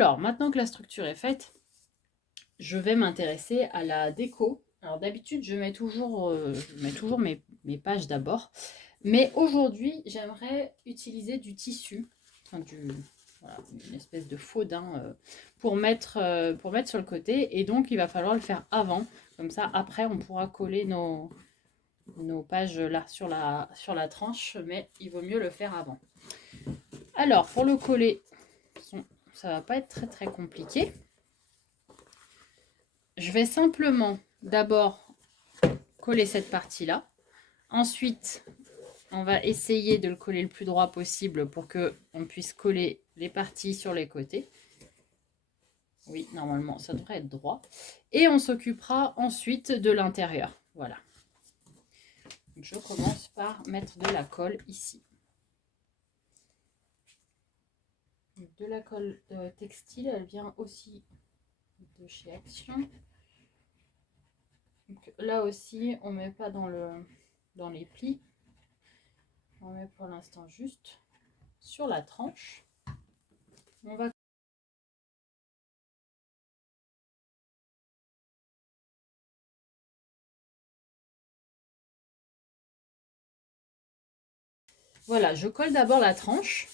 Alors, maintenant que la structure est faite, je vais m'intéresser à la déco. Alors d'habitude, je mets toujours mes pages d'abord. Mais aujourd'hui, j'aimerais utiliser du tissu, enfin voilà, une espèce de faux daim pour mettre sur le côté. Et donc, il va falloir le faire avant. Comme ça, après, on pourra coller nos pages là sur la tranche. Mais il vaut mieux le faire avant. Alors, pour le coller, ça va pas être très très compliqué. Je vais simplement d'abord coller cette partie-là. Ensuite, on va essayer de le coller le plus droit possible pour qu'on puisse coller les parties sur les côtés. Oui, normalement, ça devrait être droit. Et on s'occupera ensuite de l'intérieur. Voilà. Je commence par mettre de la colle ici. De la colle textile, elle vient aussi de chez Action. Donc, là aussi, on ne met pas dans les plis. On met pour l'instant juste sur la tranche. On va voilà, je colle d'abord la tranche.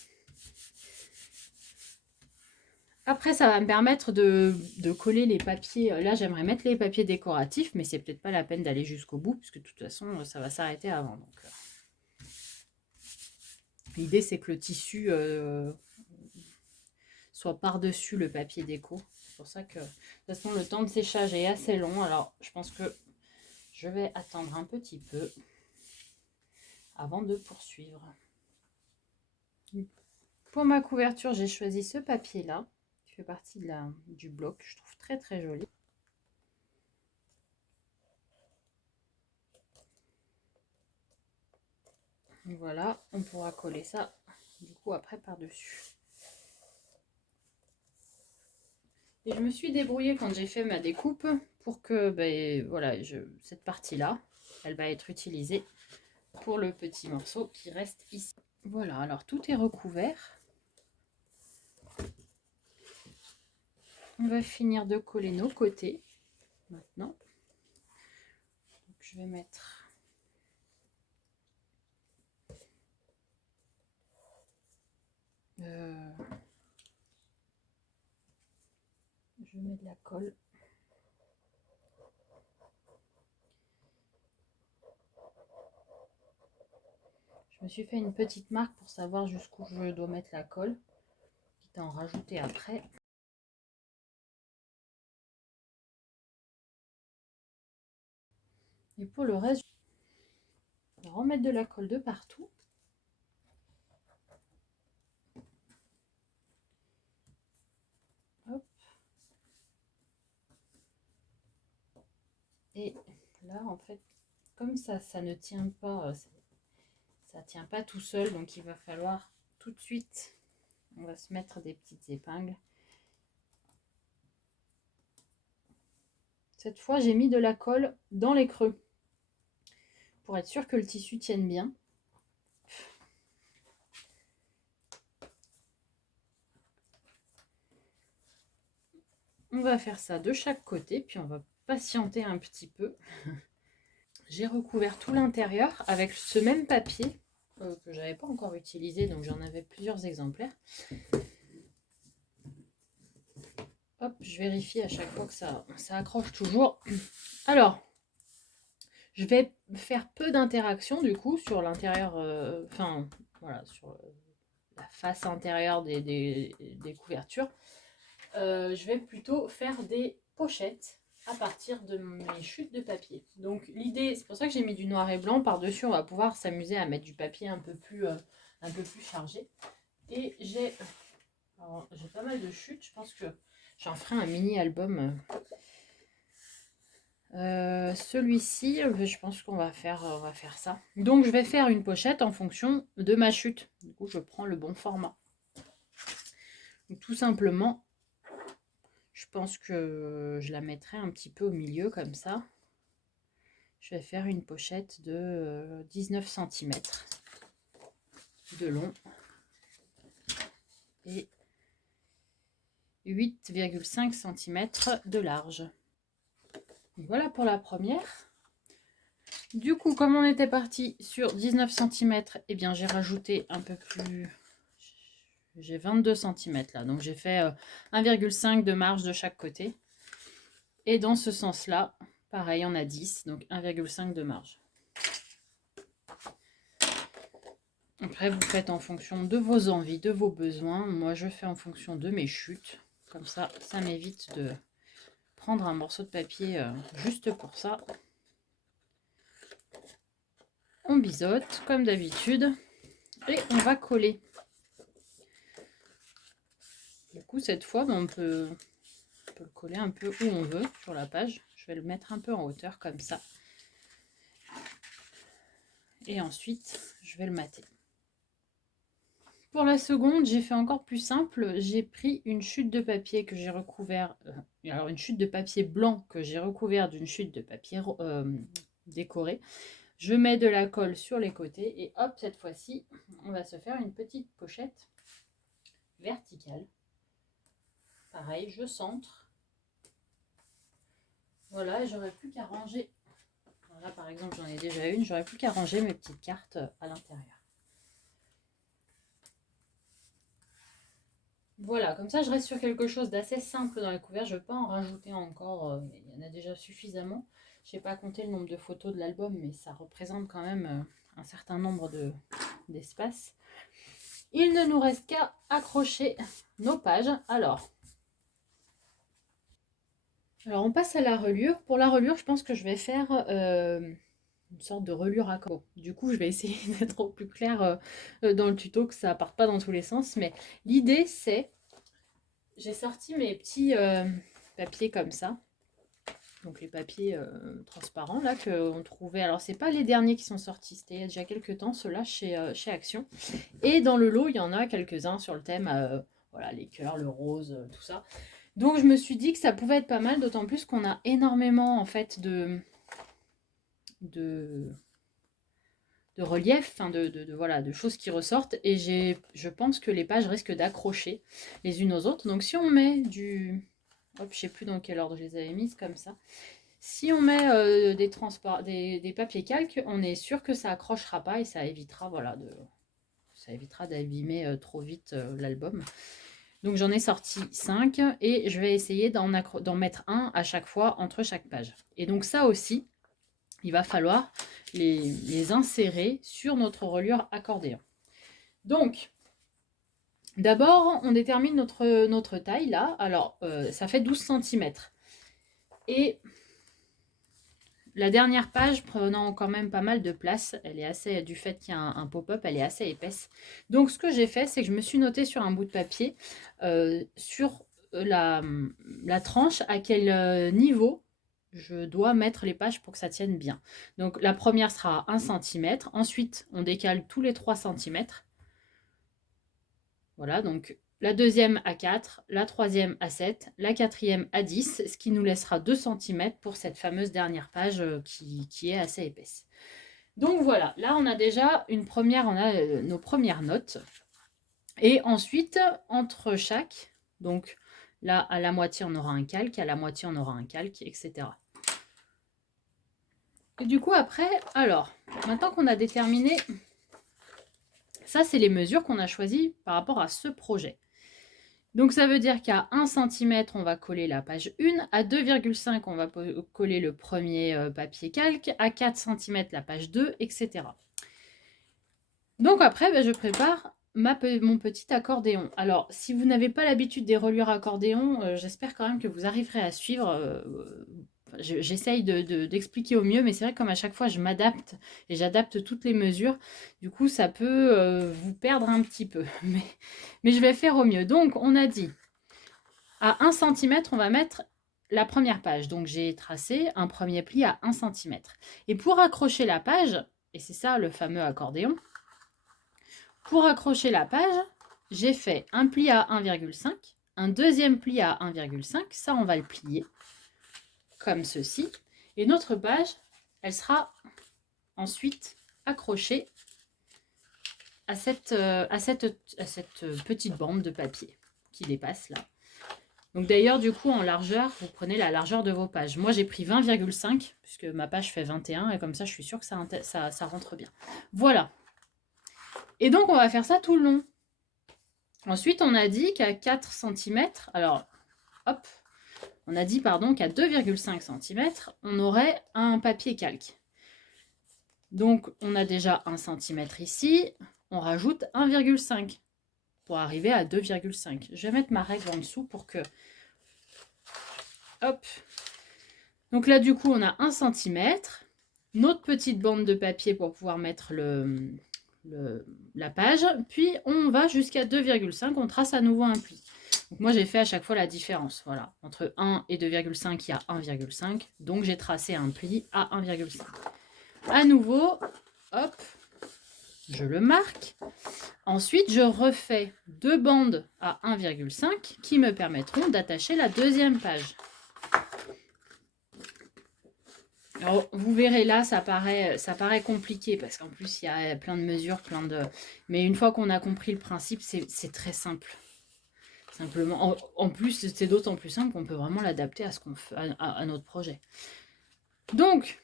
Après, ça va me permettre de coller les papiers. Là, j'aimerais mettre les papiers décoratifs, mais c'est peut-être pas la peine d'aller jusqu'au bout, puisque de toute façon, ça va s'arrêter avant. Donc, l'idée, c'est que le tissu soit par-dessus le papier déco. C'est pour ça que, de toute façon, le temps de séchage est assez long. Alors, je pense que je vais attendre un petit peu avant de poursuivre. Pour ma couverture, j'ai choisi ce papier-là, qui fait partie du bloc. Je trouve très très joli. Voilà, on pourra coller ça du coup après par-dessus. Et je me suis débrouillée quand j'ai fait ma découpe pour que voilà, cette partie-là, elle va être utilisée pour le petit morceau qui reste ici. Voilà, alors tout est recouvert. On va finir de coller nos côtés maintenant. Donc, je vais mettre je mets de la colle. Je me suis fait une petite marque pour savoir jusqu'où je dois mettre la colle, quitte à en rajouter après. Et pour le reste, je vais remettre de la colle de partout. Hop. Et là, en fait, comme ça ne tient pas, ça tient pas tout seul, donc il va falloir tout de suite, on va se mettre des petites épingles. Cette fois, j'ai mis de la colle dans les creux pour être sûr que le tissu tienne bien. On va faire ça de chaque côté, puis on va patienter un petit peu. J'ai recouvert tout l'intérieur avec ce même papier que j'avais pas encore utilisé, donc j'en avais plusieurs exemplaires. Hop, je vérifie à chaque fois que ça accroche toujours. Alors, je vais faire peu d'interactions du coup sur l'intérieur, voilà, sur la face intérieure des couvertures. Je vais plutôt faire des pochettes à partir de mes chutes de papier. Donc l'idée, c'est pour ça que j'ai mis du noir et blanc par-dessus. On va pouvoir s'amuser à mettre du papier un peu plus chargé. Et j'ai pas mal de chutes. Je pense que j'en ferai un mini album. Celui-ci, je pense qu'on va faire ça. Donc je vais faire une pochette en fonction de ma chute. Du coup, je prends le bon format. Donc, tout simplement, je pense que je la mettrai un petit peu au milieu comme ça. Je vais faire une pochette de 19 cm de long. Et 8,5 cm de large. Voilà pour la première. Du coup, comme on était parti sur 19 cm, eh bien j'ai rajouté un peu plus... J'ai 22 cm là, donc j'ai fait 1,5 de marge de chaque côté. Et dans ce sens-là, pareil, on a 10, donc 1,5 de marge. Après, vous faites en fonction de vos envies, de vos besoins. Moi, je fais en fonction de mes chutes. Comme ça, ça m'évite de prendre un morceau de papier juste pour ça. On biseaute, comme d'habitude. Et on va coller. Du coup, cette fois, on peut le coller un peu où on veut sur la page. Je vais le mettre un peu en hauteur comme ça. Et ensuite, je vais le mater. Pour la seconde, j'ai fait encore plus simple. J'ai pris une chute de papier que j'ai recouvert, alors une chute de papier blanc que j'ai recouvert d'une chute de papier décorée. Je mets de la colle sur les côtés et hop, cette fois-ci, on va se faire une petite pochette verticale. Pareil, je centre. Voilà, et j'aurais plus qu'à ranger. Là, par exemple, j'en ai déjà une. J'aurais plus qu'à ranger mes petites cartes à l'intérieur. Voilà, comme ça, je reste sur quelque chose d'assez simple dans la couverture. Je ne vais pas en rajouter encore. Il y en a déjà suffisamment. Je n'ai pas compté le nombre de photos de l'album, mais ça représente quand même un certain nombre d'espaces. Il ne nous reste qu'à accrocher nos pages. Alors, on passe à la reliure. Pour la reliure, je pense que je vais faire une sorte de reliure à corps. Bon, du coup, je vais essayer d'être au plus clair dans le tuto, que ça ne parte pas dans tous les sens. Mais l'idée, c'est... J'ai sorti mes petits papiers comme ça. Donc les papiers transparents là qu'on trouvait. Alors, c'est pas les derniers qui sont sortis. C'était il y a déjà quelques temps, ceux-là chez Action. Et dans le lot, il y en a quelques-uns sur le thème... voilà, les cœurs, le rose, tout ça. Donc je me suis dit que ça pouvait être pas mal, d'autant plus qu'on a énormément en fait de relief, enfin voilà, de choses qui ressortent. Et je pense que les pages risquent d'accrocher les unes aux autres. Donc si on met du... Hop, je sais plus dans quel ordre je les avais mises comme ça. Si on met des papiers calques, on est sûr que ça accrochera pas et ça évitera voilà, d'abîmer trop vite l'album. Donc j'en ai sorti 5 et je vais essayer d'en mettre un à chaque fois entre chaque page. Et donc ça aussi, il va falloir les insérer sur notre reliure accordéon. Donc, d'abord, on détermine notre taille là. Alors, ça fait 12 cm. Et la dernière page prenant quand même pas mal de place, elle est assez, du fait qu'il y a un pop-up, elle est assez épaisse. Donc ce que j'ai fait, c'est que je me suis notée sur un bout de papier, sur la tranche, à quel niveau je dois mettre les pages pour que ça tienne bien. Donc la première sera 1 cm, ensuite on décale tous les 3 cm. Voilà, donc la deuxième à 4, la troisième à 7, la quatrième à 10, ce qui nous laissera 2 cm pour cette fameuse dernière page qui est assez épaisse. Donc voilà, là on a déjà on a nos premières notes. Et ensuite, entre chaque, donc là à la moitié on aura un calque, à la moitié on aura un calque, etc. Et du coup après, alors, maintenant qu'on a déterminé, ça c'est les mesures qu'on a choisies par rapport à ce projet. Donc ça veut dire qu'à 1 cm, on va coller la page 1, à 2,5 on va coller le premier papier calque, à 4 cm la page 2, etc. Donc après, je prépare mon petit accordéon. Alors, si vous n'avez pas l'habitude des reliures accordéon, j'espère quand même que vous arriverez à suivre. J'essaye d'expliquer au mieux, mais c'est vrai que comme à chaque fois, je m'adapte et j'adapte toutes les mesures. Du coup, ça peut vous perdre un petit peu. Mais je vais faire au mieux. Donc, on a dit, à 1 cm, on va mettre la première page. Donc, j'ai tracé un premier pli à 1 cm. Et pour accrocher la page, et c'est ça le fameux accordéon, pour accrocher la page, j'ai fait un pli à 1,5, un deuxième pli à 1,5. Ça, on va le plier comme ceci. Et notre page, elle sera ensuite accrochée à cette petite bande de papier qui dépasse là. Donc d'ailleurs, du coup, en largeur, vous prenez la largeur de vos pages. Moi, j'ai pris 20,5 puisque ma page fait 21 et comme ça, je suis sûre que ça rentre bien. Voilà. Et donc, on va faire ça tout le long. Ensuite, on a dit qu'à 4 cm, alors, hop, on a dit, pardon, qu'à 2,5 cm, on aurait un papier calque. Donc, on a déjà 1 cm ici, on rajoute 1,5 pour arriver à 2,5. Je vais mettre ma règle en dessous pour que... Hop. Donc là, du coup, on a 1 cm, notre petite bande de papier pour pouvoir mettre la page, puis on va jusqu'à 2,5, on trace à nouveau un pli. Donc moi, j'ai fait à chaque fois la différence. Voilà, entre 1 et 2,5, il y a 1,5, donc j'ai tracé un pli à 1,5. À nouveau, hop, je le marque. Ensuite, je refais 2 bandes à 1,5 qui me permettront d'attacher la deuxième page. Alors, vous verrez là, ça paraît compliqué parce qu'en plus, il y a plein de mesures, mais une fois qu'on a compris le principe, c'est très simple. Simplement, en plus, c'est d'autant plus simple qu'on peut vraiment l'adapter à ce qu'on fait, à notre projet. Donc,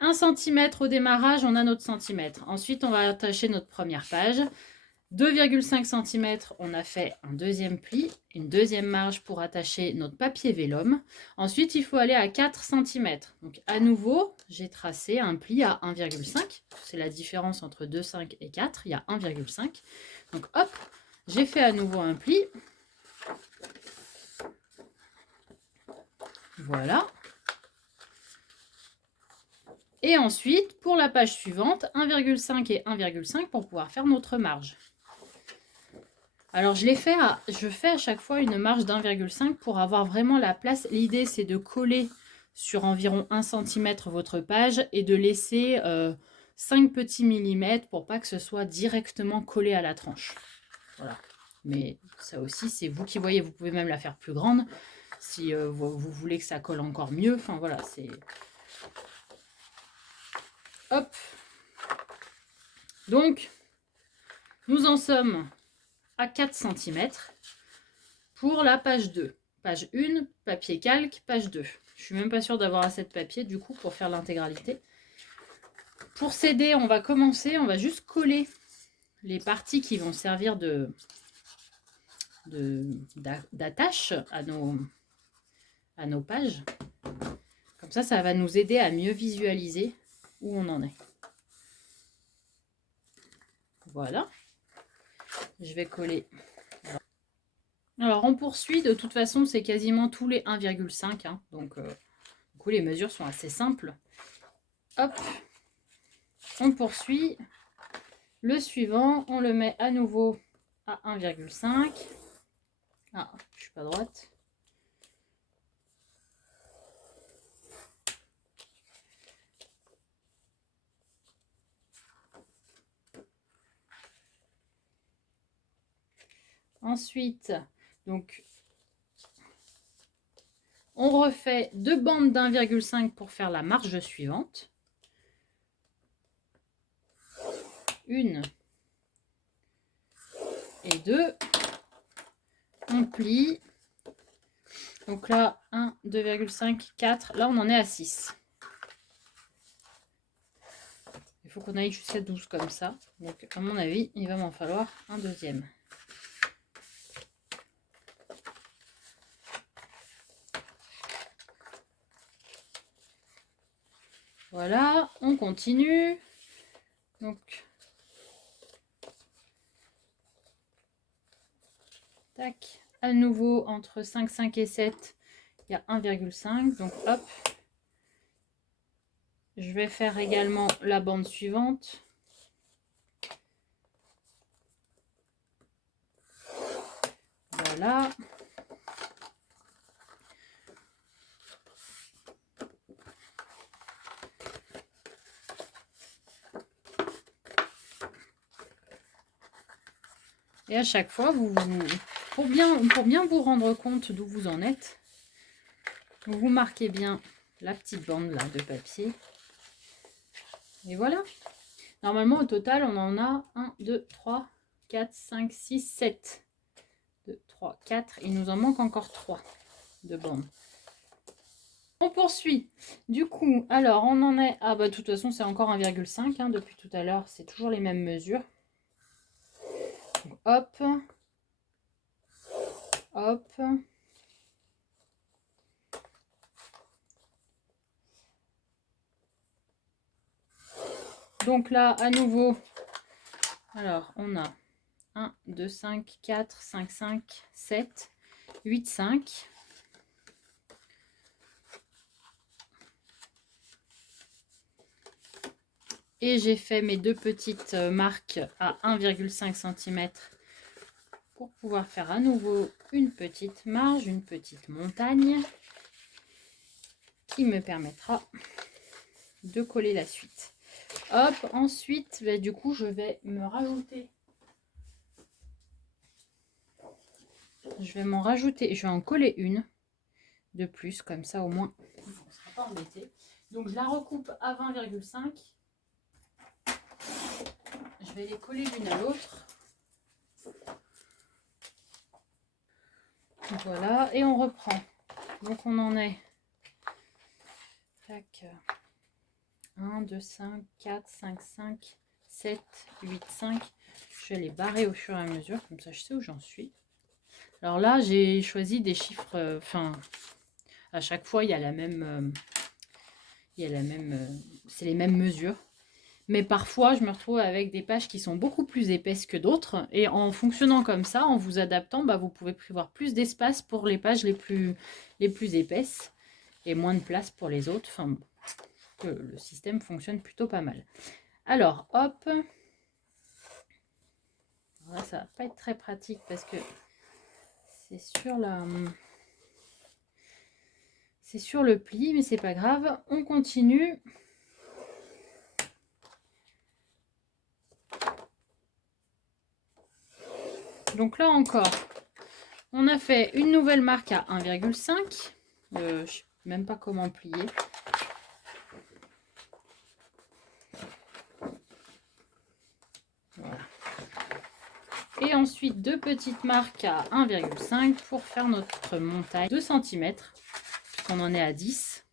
1 cm au démarrage, on a notre centimètre. Ensuite, on va attacher notre première page. 2,5 cm, on a fait un deuxième pli, une deuxième marge pour attacher notre papier vélum. Ensuite, il faut aller à 4 cm. Donc, à nouveau, j'ai tracé un pli à 1,5. C'est la différence entre 2,5 et 4. Il y a 1,5. Donc, hop, j'ai fait à nouveau un pli. Voilà. Et ensuite, pour la page suivante, 1,5 et 1,5 pour pouvoir faire notre marge. Alors, je fais à chaque fois une marge d'1,5 pour avoir vraiment la place. L'idée, c'est de coller sur environ 1 cm votre page et de laisser 5 petits millimètres pour pas que ce soit directement collé à la tranche. Voilà. Mais ça aussi, c'est vous qui voyez. Vous pouvez même la faire plus grande si vous voulez que ça colle encore mieux. Enfin, voilà, c'est... Hop. Donc, nous en sommes à 4 cm pour la page 2. Page 1, papier calque, page 2. Je suis même pas sûre d'avoir assez de papier du coup pour faire l'intégralité. Pour s'aider, on va commencer, on va juste coller les parties qui vont servir d'attache à nos pages. Comme ça va nous aider à mieux visualiser où on en est. Voilà. Je vais coller. Alors, on poursuit. De toute façon, c'est quasiment tous les 1,5. Hein, donc, du coup, les mesures sont assez simples. Hop. On poursuit. Le suivant, on le met à nouveau à 1,5. Ah, je suis pas droite. Ensuite, donc, on refait 2 bandes d'1,5 pour faire la marge suivante. Une et 2. On plie. Donc là, 1, 2,5, 4. Là, on en est à 6. Il faut qu'on aille jusqu'à 12 comme ça. Donc, à mon avis, il va m'en falloir un deuxième. Voilà, on continue. Donc, tac, à nouveau, entre 5, 5 et 7, il y a 1,5. Donc, hop. Je vais faire également la bande suivante. Voilà. Et à chaque fois, pour bien vous rendre compte d'où vous en êtes, vous marquez bien la petite bande là de papier. Et voilà. Normalement, au total, on en a 1, 2, 3, 4, 5, 6, 7 2, 3, 4. Il nous en manque encore 3 de bandes. On poursuit. Du coup, alors on en est... Ah bah de toute façon c'est encore 1,5 hein, depuis tout à l'heure. C'est toujours les mêmes mesures. Donc, hop. Hop. Donc là, à nouveau, alors on a 1, 2, 5, 4, 5, 5, 7, 8, 5. Et j'ai fait mes deux petites marques à 1,5 cm pour pouvoir faire à nouveau une petite marge, une petite montagne qui me permettra de coller la suite. Hop, ensuite, bah, du coup, je vais me rajouter. Je vais m'en rajouter, je vais en coller une de plus, comme ça au moins, on ne sera pas embêté. Donc, je la recoupe à 20,5. Je vais les coller l'une à l'autre. Voilà, et on reprend. Donc, on en est. Tac. 1, 2, 5, 4, 5, 5, 7, 8, 5. Je vais les barrer au fur et à mesure, comme ça je sais où j'en suis. Alors là, j'ai choisi des chiffres, à chaque fois, il y a la même, c'est les mêmes mesures. Mais parfois, je me retrouve avec des pages qui sont beaucoup plus épaisses que d'autres. Et en fonctionnant comme ça, en vous adaptant, bah, vous pouvez prévoir plus d'espace pour les pages les plus épaisses et moins de place pour les autres. Enfin, le système fonctionne plutôt pas mal. Alors, hop. Là, ça va pas être très pratique parce que c'est sur le pli, mais c'est pas grave. On continue. Donc là encore, on a fait une nouvelle marque à 1,5. Je ne sais même pas comment plier. Voilà. Et ensuite, deux petites marques à 1,5 pour faire notre montagne. 2 cm, puisqu'on en est à 10.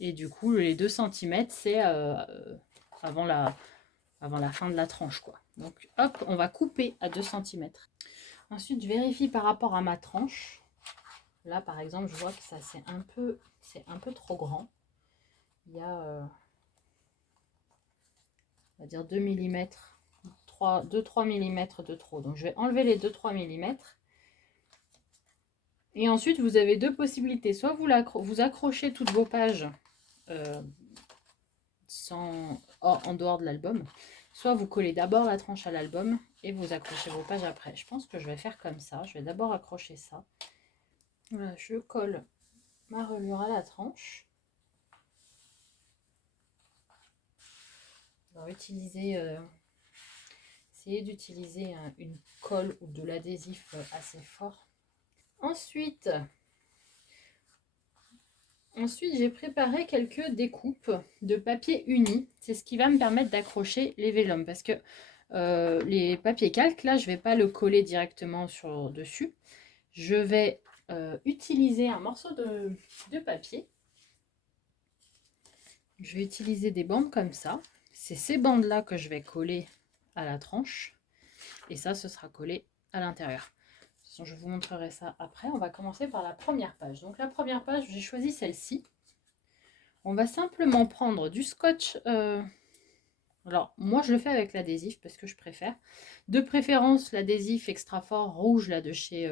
Et du coup, les 2 cm, c'est avant la fin de la tranche, quoi. Donc, hop, on va couper à 2 cm. Ensuite, je vérifie par rapport à ma tranche. Là, par exemple, je vois que ça, c'est un peu trop grand. Il y a, on va dire 2 mm, 2-3 mm de trop. Donc, je vais enlever les 2-3 mm. Et ensuite, vous avez deux possibilités. Soit vous accrochez toutes vos pages en dehors de l'album. Soit vous collez d'abord la tranche à l'album et vous accrochez vos pages après. Je pense que je vais faire comme ça. Je vais d'abord accrocher ça. Voilà, je colle ma reliure à la tranche. On va essayer d'utiliser une colle ou de l'adhésif assez fort. Ensuite, j'ai préparé quelques découpes de papier uni. C'est ce qui va me permettre d'accrocher les vélums. Parce que les papiers calques, là, je ne vais pas le coller directement dessus. Je vais utiliser un morceau de papier. Je vais utiliser des bandes comme ça. C'est ces bandes-là que je vais coller à la tranche. Et ça, ce sera collé à l'intérieur. Je vous montrerai ça après. On va commencer par la première page. Donc la première page, j'ai choisi celle-ci. On va simplement prendre du scotch. Alors, moi, je le fais avec l'adhésif parce que je préfère. De préférence, l'adhésif extra fort rouge là, de chez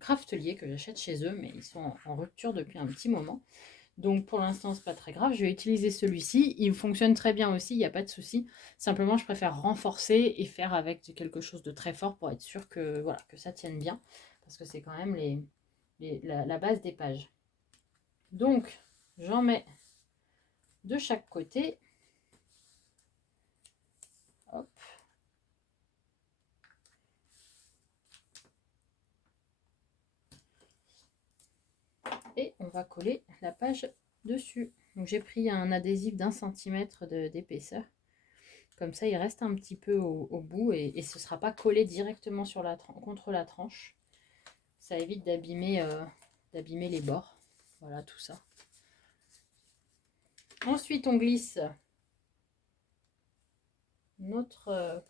Craftelier que j'achète chez eux, mais ils sont en rupture depuis un petit moment. Donc, pour l'instant, c'est pas très grave. Je vais utiliser celui-ci. Il fonctionne très bien aussi, il n'y a pas de souci. Simplement, je préfère renforcer et faire avec quelque chose de très fort pour être sûr que, voilà, que ça tienne bien. Parce que c'est quand même la base des pages. Donc, j'en mets de chaque côté. Hop. Et on va coller la page dessus. Donc j'ai pris un adhésif d'1 centimètre d'épaisseur. Comme ça, il reste un petit peu au bout et ce ne sera pas collé directement contre la tranche. Ça évite d'abîmer les bords. Voilà, tout ça. Ensuite, on glisse notre...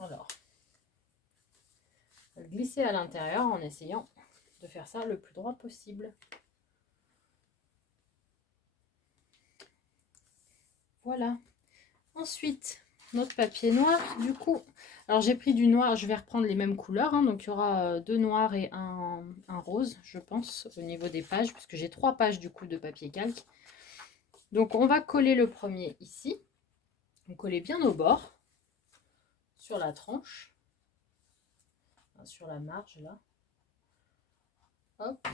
alors, on va le glisser à l'intérieur en essayant de faire ça le plus droit possible. Voilà. Ensuite, notre papier noir, du coup, alors j'ai pris du noir, je vais reprendre les mêmes couleurs, hein, donc il y aura 2 noirs et un rose, je pense, au niveau des pages, puisque j'ai 3 pages du coup de papier calque. Donc on va coller le premier ici, on coller bien au bord, sur la tranche, sur la marge là. Hop.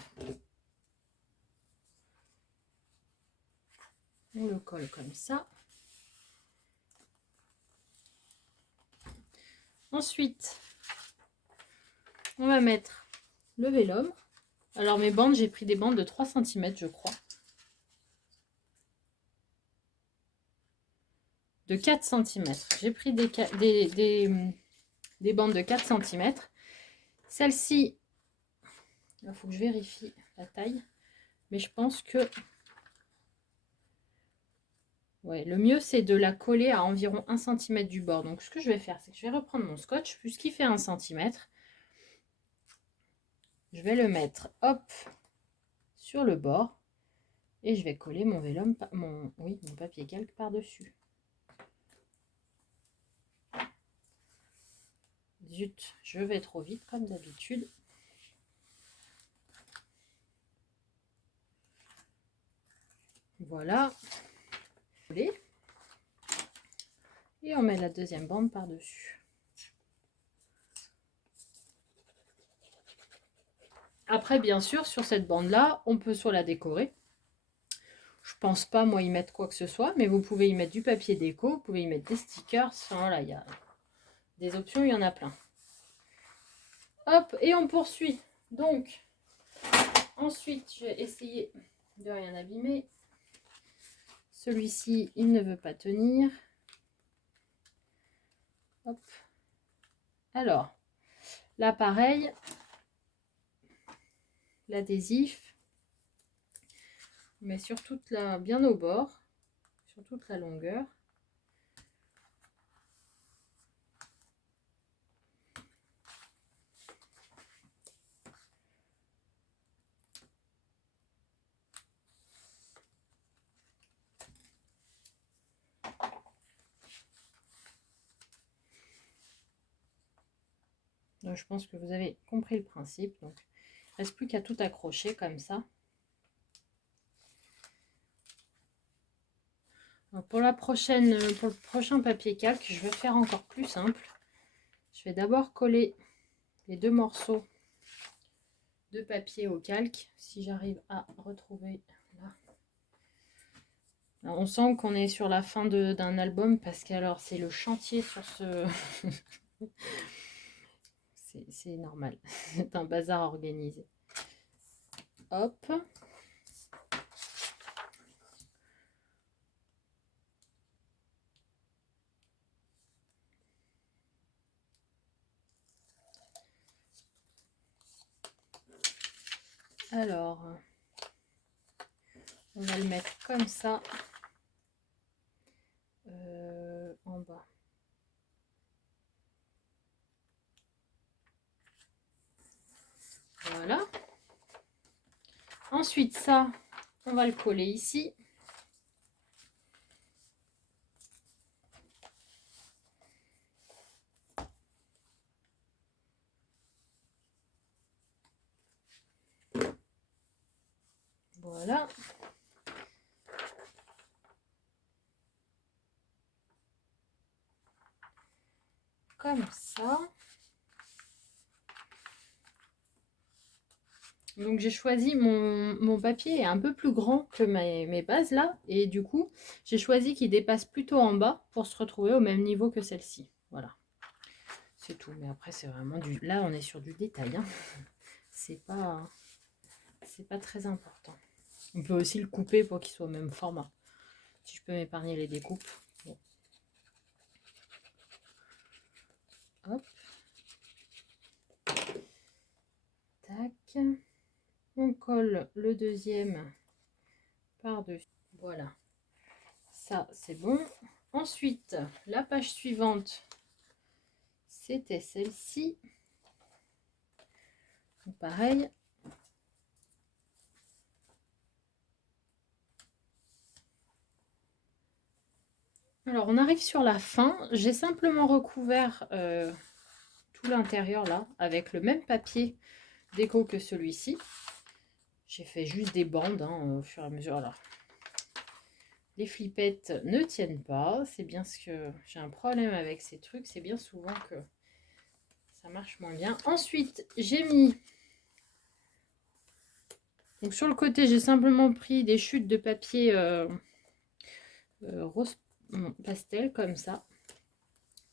On le colle comme ça. Ensuite, on va mettre le vélum. Alors mes bandes, j'ai pris des bandes de 3 cm, je crois. De 4 cm. J'ai pris des bandes de 4 cm. Celle-ci, il faut que je vérifie la taille. Mais je pense que... ouais, le mieux, c'est de la coller à environ 1 cm du bord. Donc ce que je vais faire, c'est que je vais reprendre mon scotch, puisqu'il fait 1 cm. Je vais le mettre, hop, sur le bord. Et je vais coller mon vélum, mon papier calque par-dessus. Zut, je vais trop vite comme d'habitude. Voilà. Et on met la deuxième bande par-dessus. Après, bien sûr, sur cette bande-là, on peut soit la décorer. Je pense pas, moi, y mettre quoi que ce soit, mais vous pouvez y mettre du papier déco, vous pouvez y mettre des stickers. Enfin, voilà, il y a des options, il y en a plein. Hop, et on poursuit. Donc, ensuite, je vais essayer de rien abîmer. Celui-ci, il ne veut pas tenir. Hop. Alors, là, pareil, l'adhésif, on met sur toute la, bien au bord, sur toute la longueur. Donc, je pense que vous avez compris le principe. Donc, il ne reste plus qu'à tout accrocher comme ça. Donc, pour le prochain papier calque, je vais faire encore plus simple. Je vais d'abord coller les 2 morceaux de papier au calque, si j'arrive à retrouver là. Alors, on sent qu'on est sur la fin d'un album parce que alors c'est le chantier sur ce... c'est normal, c'est un bazar organisé. Hop. Alors, on va le mettre comme ça en bas. Voilà. Ensuite, ça, on va le coller ici. Voilà. Comme ça. Donc j'ai choisi, mon papier est un peu plus grand que mes bases là. Et du coup, j'ai choisi qu'il dépasse plutôt en bas pour se retrouver au même niveau que celle-ci. Voilà. C'est tout. Mais après, c'est vraiment du... là, on est sur du détail. Hein. C'est pas très important. On peut aussi le couper pour qu'il soit au même format. Si je peux m'épargner les découpes. Bon. Hop. On colle le deuxième par-dessus. Voilà. Ça, c'est bon. Ensuite, la page suivante, c'était celle-ci. Pareil. Alors, on arrive sur la fin. J'ai simplement recouvert tout l'intérieur là, avec le même papier déco que celui-ci. J'ai fait juste des bandes au fur et à mesure. Alors, les flippettes ne tiennent pas. C'est bien ce que j'ai un problème avec ces trucs. C'est bien souvent que ça marche moins bien. Ensuite, j'ai mis... Donc, sur le côté, j'ai simplement pris des chutes de papier rose pastel, comme ça.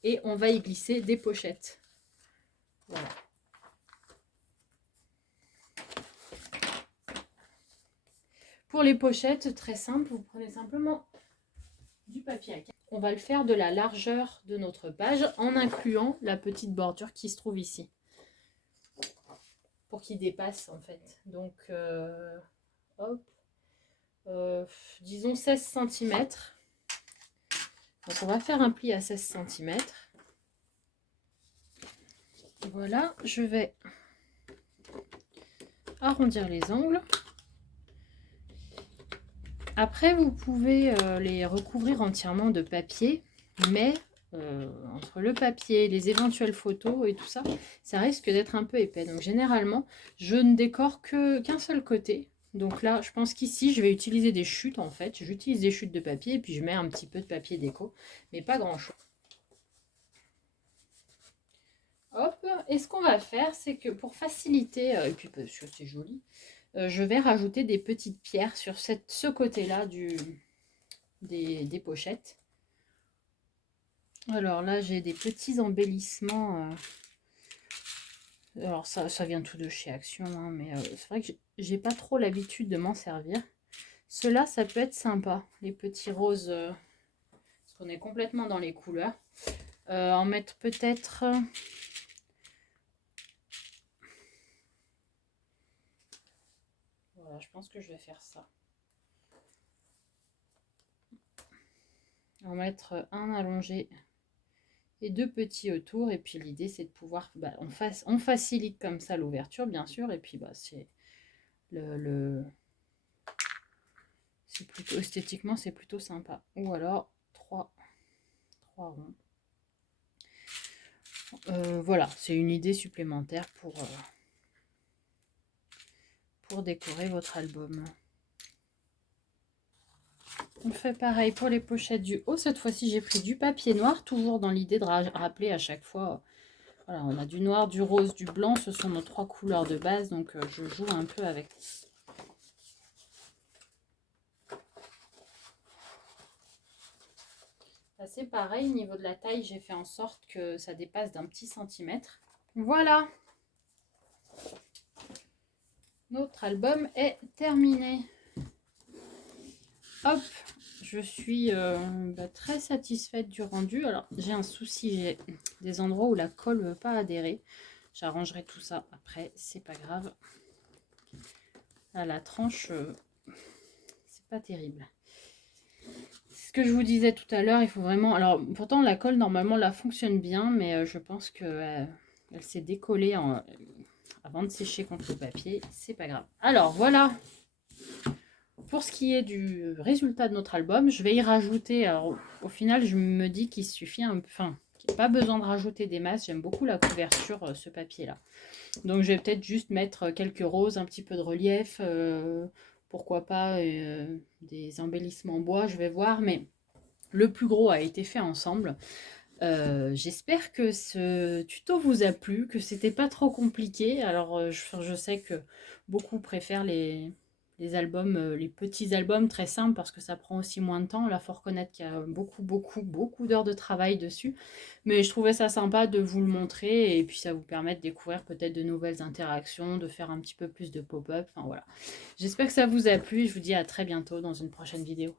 Et on va y glisser des pochettes. Voilà. Pour les pochettes, très simple, vous prenez simplement du papier à carton. On va le faire de la largeur de notre page en incluant la petite bordure qui se trouve ici. Pour qu'il dépasse en fait. Donc, hop, disons 16 cm. Donc on va faire un pli à 16 cm. Voilà, je vais arrondir les angles. Après, vous pouvez les recouvrir entièrement de papier, mais entre le papier, les éventuelles photos et tout ça, ça risque d'être un peu épais. Donc généralement, je ne décore qu'un seul côté. Donc là, je pense qu'ici, je vais utiliser des chutes en fait. J'utilise des chutes de papier et puis je mets un petit peu de papier déco, mais pas grand-chose. Hop, et ce qu'on va faire, c'est que pour faciliter, et puis parce que c'est joli, je vais rajouter des petites pierres sur ce côté-là des pochettes. Alors là, j'ai des petits embellissements. Alors ça vient tout de chez Action, hein, mais c'est vrai que j'ai pas trop l'habitude de m'en servir. Cela, ça peut être sympa, les petits roses, parce qu'on est complètement dans les couleurs. En mettre peut-être... Voilà, je pense que je vais faire ça. En mettre un allongé et deux petits autour. Et puis l'idée, c'est de pouvoir... on facilite comme ça l'ouverture, bien sûr. Et puis, c'est c'est plutôt esthétiquement, c'est plutôt sympa. Ou alors, trois ronds. Voilà, c'est une idée supplémentaire pour décorer votre album. On fait pareil pour les pochettes du haut. Cette fois-ci, j'ai pris du papier noir, toujours dans l'idée de rappeler à chaque fois. Voilà, on a du noir, du rose, du blanc. Ce sont nos trois couleurs de base, donc je joue un peu avec. C'est pareil, au niveau de la taille, j'ai fait en sorte que ça dépasse d'un petit centimètre. Voilà. Notre album est terminé. Hop, je suis très satisfaite du rendu. Alors, j'ai un souci, j'ai des endroits où la colle ne veut pas adhérer. J'arrangerai tout ça après, c'est pas grave. Là, la tranche, c'est pas terrible. Ce que je vous disais tout à l'heure, il faut vraiment... Alors, pourtant, la colle, normalement, là, fonctionne bien, mais je pense qu'elle s'est décollée avant de sécher contre le papier. C'est pas grave. Alors, voilà. Pour ce qui est du résultat de notre album, je vais y rajouter... Alors, au final, je me dis qu'il suffit un peu... Enfin, qu'il n'y a pas besoin de rajouter des masses. J'aime beaucoup la couverture, ce papier-là. Donc, je vais peut-être juste mettre quelques roses, un petit peu de relief... pourquoi pas des embellissements en bois, je vais voir, mais le plus gros a été fait ensemble. J'espère que ce tuto vous a plu, que c'était pas trop compliqué. Alors je sais que beaucoup préfèrent les albums, les petits albums très simples parce que ça prend aussi moins de temps. Là, il faut reconnaître qu'il y a beaucoup d'heures de travail dessus. Mais je trouvais ça sympa de vous le montrer et puis ça vous permet de découvrir peut-être de nouvelles interactions, de faire un petit peu plus de pop-up. Enfin voilà. J'espère que ça vous a plu et je vous dis à très bientôt dans une prochaine vidéo.